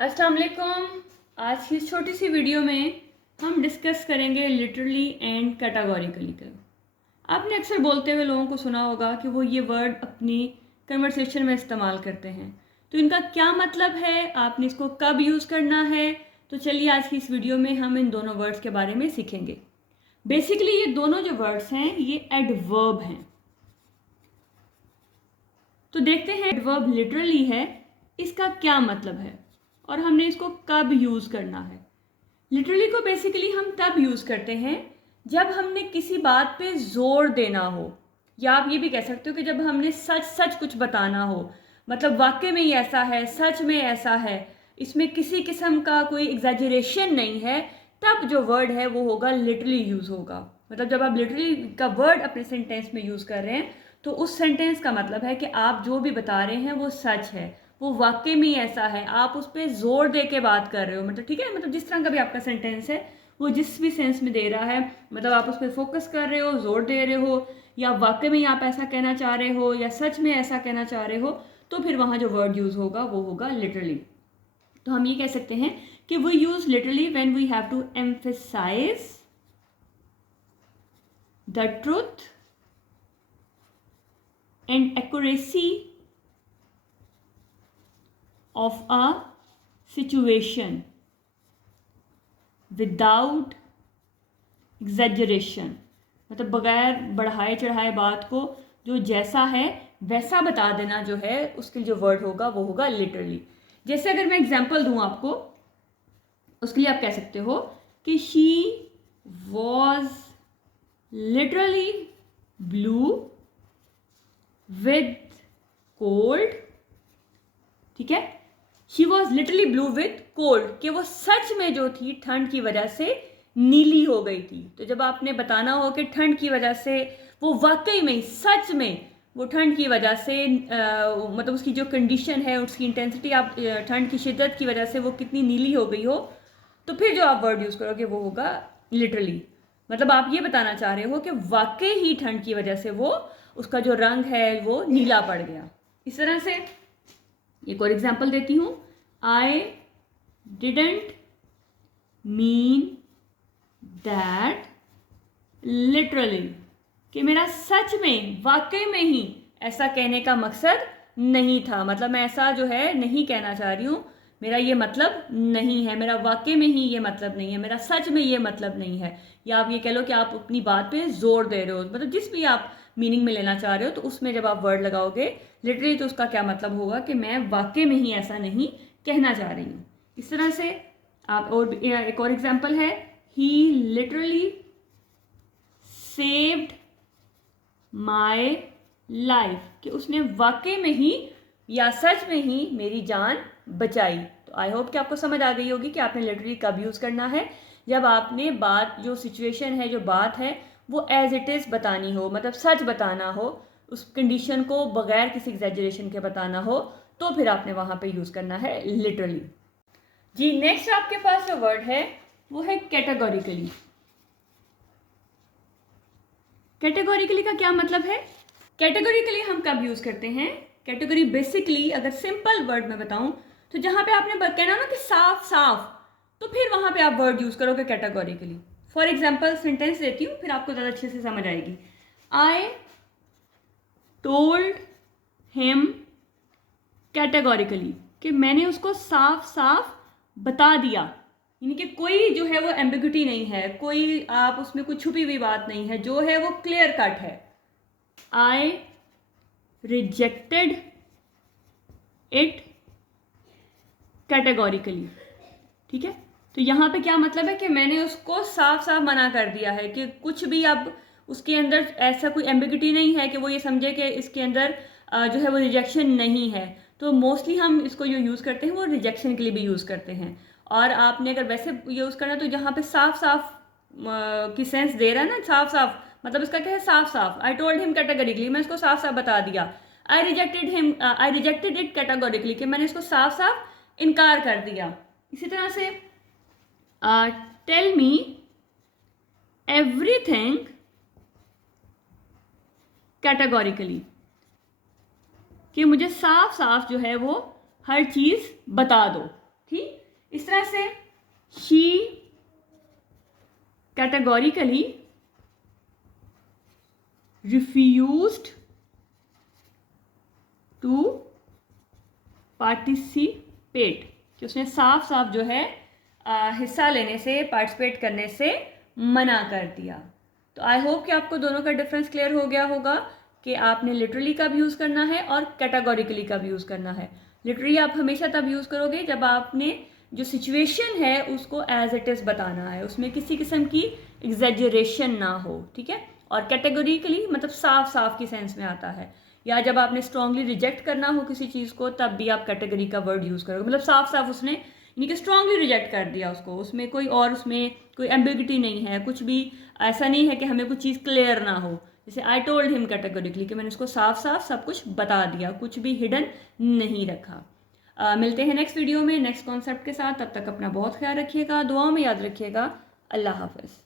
अस्सलाम वालेकुम। आज की इस छोटी सी वीडियो में हम डिस्कस करेंगे लिटरली एंड कैटेगोरिकली का। आपने अक्सर बोलते हुए लोगों को सुना होगा कि वो ये वर्ड अपनी कन्वर्सेशन में इस्तेमाल करते हैं, तो इनका क्या मतलब है, आपने इसको कब यूज़ करना है। तो चलिए आज की इस वीडियो में हम इन दोनों वर्ड्स के बारे में सीखेंगे। बेसिकली ये दोनों जो वर्ड्स हैं ये एडवर्ब हैं। तो देखते हैं एडवर्ब लिटरली है, इसका क्या मतलब है और हमने इसको कब यूज़ करना है। लिटरली को बेसिकली हम तब यूज़ करते हैं जब हमने किसी बात पे जोर देना हो, या आप ये भी कह सकते हो कि जब हमने सच सच कुछ बताना हो, मतलब वाकई में ही ऐसा है, सच में ऐसा है, इसमें किसी किस्म का कोई एग्जैजरेशन नहीं है, तब जो वर्ड है वो होगा लिटरली यूज़ होगा। मतलब जब आप लिटरली का वर्ड अपने सेंटेंस में यूज़ कर रहे हैं तो उस सेंटेंस का मतलब है कि आप जो भी बता रहे हैं वो सच है, वो वाकई में ही ऐसा है, आप उस पर जोर दे के बात कर रहे हो। मतलब ठीक है, मतलब जिस तरह का भी आपका सेंटेंस है वो जिस भी सेंस में दे रहा है, मतलब आप उस पर फोकस कर रहे हो, जोर दे रहे हो, या वाकई में आप ऐसा कहना चाह रहे हो, या सच में ऐसा कहना चाह रहे हो, तो फिर वहाँ जो वर्ड यूज़ होगा वो होगा लिटरली। तो हम ये कह सकते हैं कि we use literally when we have to emphasise the truth and accuracy of a situation without exaggeration। मतलब बगैर बढ़ाए चढ़ाए बात को जो जैसा है वैसा बता देना जो है, उसके जो वर्ड होगा वो होगा लिटरली। जैसे अगर मैं एग्जांपल दूं आपको, उसके लिए आप कह सकते हो कि she was literally blue with cold. ठीक है, she was literally blue with cold, कि वो सच में जो थी ठंड की वजह से नीली हो गई थी। तो जब आपने बताना हो कि ठंड की वजह से वो वाकई में सच में वो ठंड की वजह से मतलब उसकी जो कंडीशन है, उसकी इंटेंसिटी, आप ठंड की शिद्दत की वजह से वो कितनी नीली हो गई हो, तो फिर जो आप वर्ड यूज़ करोगे वो होगा लिटरली। मतलब आप ये बताना चाह रहे हो कि वाकई ही ठंड की वजह से वो उसका जो रंग है वो नीला पड़ गया। इस तरह से एक और एग्जांपल देती हूँ। I didn't mean that literally, कि मेरा सच में वाकई में ही ऐसा कहने का मकसद नहीं था। मतलब मैं ऐसा जो है नहीं कहना चाह रही हूँ, मेरा ये मतलब नहीं है, मेरा वाकई में ही ये मतलब नहीं है, मेरा सच में ये मतलब नहीं है। या आप ये कह लो कि आप अपनी बात पे जोर दे रहे हो, मतलब जिस भी आप मीनिंग में लेना चाह रहे हो, तो उसमें जब आप वर्ड लगाओगे लिटरली तो उसका क्या मतलब होगा कि मैं वाकई में ही ऐसा नहीं कहना चाह रही हूँ। इस तरह से आप, और एक और एग्जाम्पल है, ही लिटरली सेव्ड माई लाइफ, कि उसने वाकई में ही या सच में ही मेरी जान बचाई। तो आई होप कि आपको समझ आ गई होगी कि आपने लिटरली कब यूज़ करना है, जब आपने बात, जो सिचुएशन है, जो बात है, वो एज इट इज़ बतानी हो, मतलब सच बताना हो, उस कंडीशन को बगैर किसी एग्जैजरेशन के बताना हो, तो फिर आपने वहाँ पे यूज़ करना है लिटरली। जी, नेक्स्ट आपके पास जो वर्ड है वो है कैटेगोरिकली। कैटेगोरिकली का क्या मतलब है? कैटेगोरिकली हम कब यूज़ करते हैं? कैटेगरी बेसिकली अगर सिंपल वर्ड में बताऊं तो जहां पे आपने कहना ना कि साफ साफ, तो फिर वहां पे आप वर्ड यूज़ करोगे कैटेगोरिकली। फॉर एग्जाम्पल सेंटेंस देती हूँ, फिर आपको ज़्यादा अच्छे से समझ आएगी। आई टोल्ड हिम कैटेगोरिकली, कि मैंने उसको साफ साफ बता दिया, यानी कि कोई जो है वो एम्बिग्यूटी नहीं है, कोई आप उसमें कोई छुपी हुई बात नहीं है, जो है वो क्लियर कट है। आई रिजेक्टेड इट कैटेगोरिकली। ठीक है, तो यहाँ पे क्या मतलब है कि मैंने उसको साफ साफ मना कर दिया है, कि कुछ भी अब उसके अंदर ऐसा कोई एम्बिग्यूटी नहीं है कि वो ये समझे कि इसके अंदर जो है वो रिजेक्शन नहीं है। तो मोस्टली हम इसको जो यूज़ करते हैं वो रिजेक्शन के लिए भी यूज़ करते हैं। और आपने अगर वैसे यूज़ करना तो जहाँ पे साफ साफ की सेंस दे रहा है ना, साफ साफ, मतलब इसका क्या है, साफ साफ। आई टोल्ड हिम कैटेगोरिकली, मैं इसको साफ साफ बता दिया। आई रिजेक्टेड इट कैटेगोरिकली, कि मैंने इसको साफ साफ इनकार कर दिया। इसी तरह से टेल मी एवरीथिंग कैटेगोरिकली, कि मुझे साफ साफ जो है वो हर चीज़ बता दो। ठीक, इस तरह से she categorically refused to participate, कि उसने साफ साफ जो है हिस्सा लेने से, पार्टिसिपेट करने से मना कर दिया। तो आई होप कि आपको दोनों का डिफरेंस क्लियर हो गया होगा कि आपने लिटरली का भी यूज़ करना है और कैटेगोरिकली का भी यूज़ करना है। लिटरली आप हमेशा तब यूज़ करोगे जब आपने जो सिचुएशन है उसको एज इट इज़ बताना है, उसमें किसी किस्म की एग्जैजरेशन ना हो, ठीक है। और कैटेगोरिकली मतलब साफ साफ की सेंस में आता है, या जब आपने स्ट्रांगली रिजेक्ट करना हो किसी चीज़ को तब भी आप कैटेगरी का वर्ड यूज़ करोगे, मतलब साफ साफ उसने यानी कि स्ट्रांगली रिजेक्ट कर दिया उसको, उसमें कोई और उसमें कोई एम्बिगिटी नहीं है, कुछ भी ऐसा नहीं है कि हमें कुछ चीज़ क्लियर ना हो। जैसे आई टोल्ड हिम कैटेगोरिकली, कि मैंने उसको साफ साफ सब कुछ बता दिया, कुछ भी हिडन नहीं रखा। मिलते हैं नेक्स्ट वीडियो में नेक्स्ट कॉन्सेप्ट के साथ, तब तक अपना बहुत ख्याल रखिएगा, दुआओं में याद रखिएगा। अल्लाह हाफ़िज़।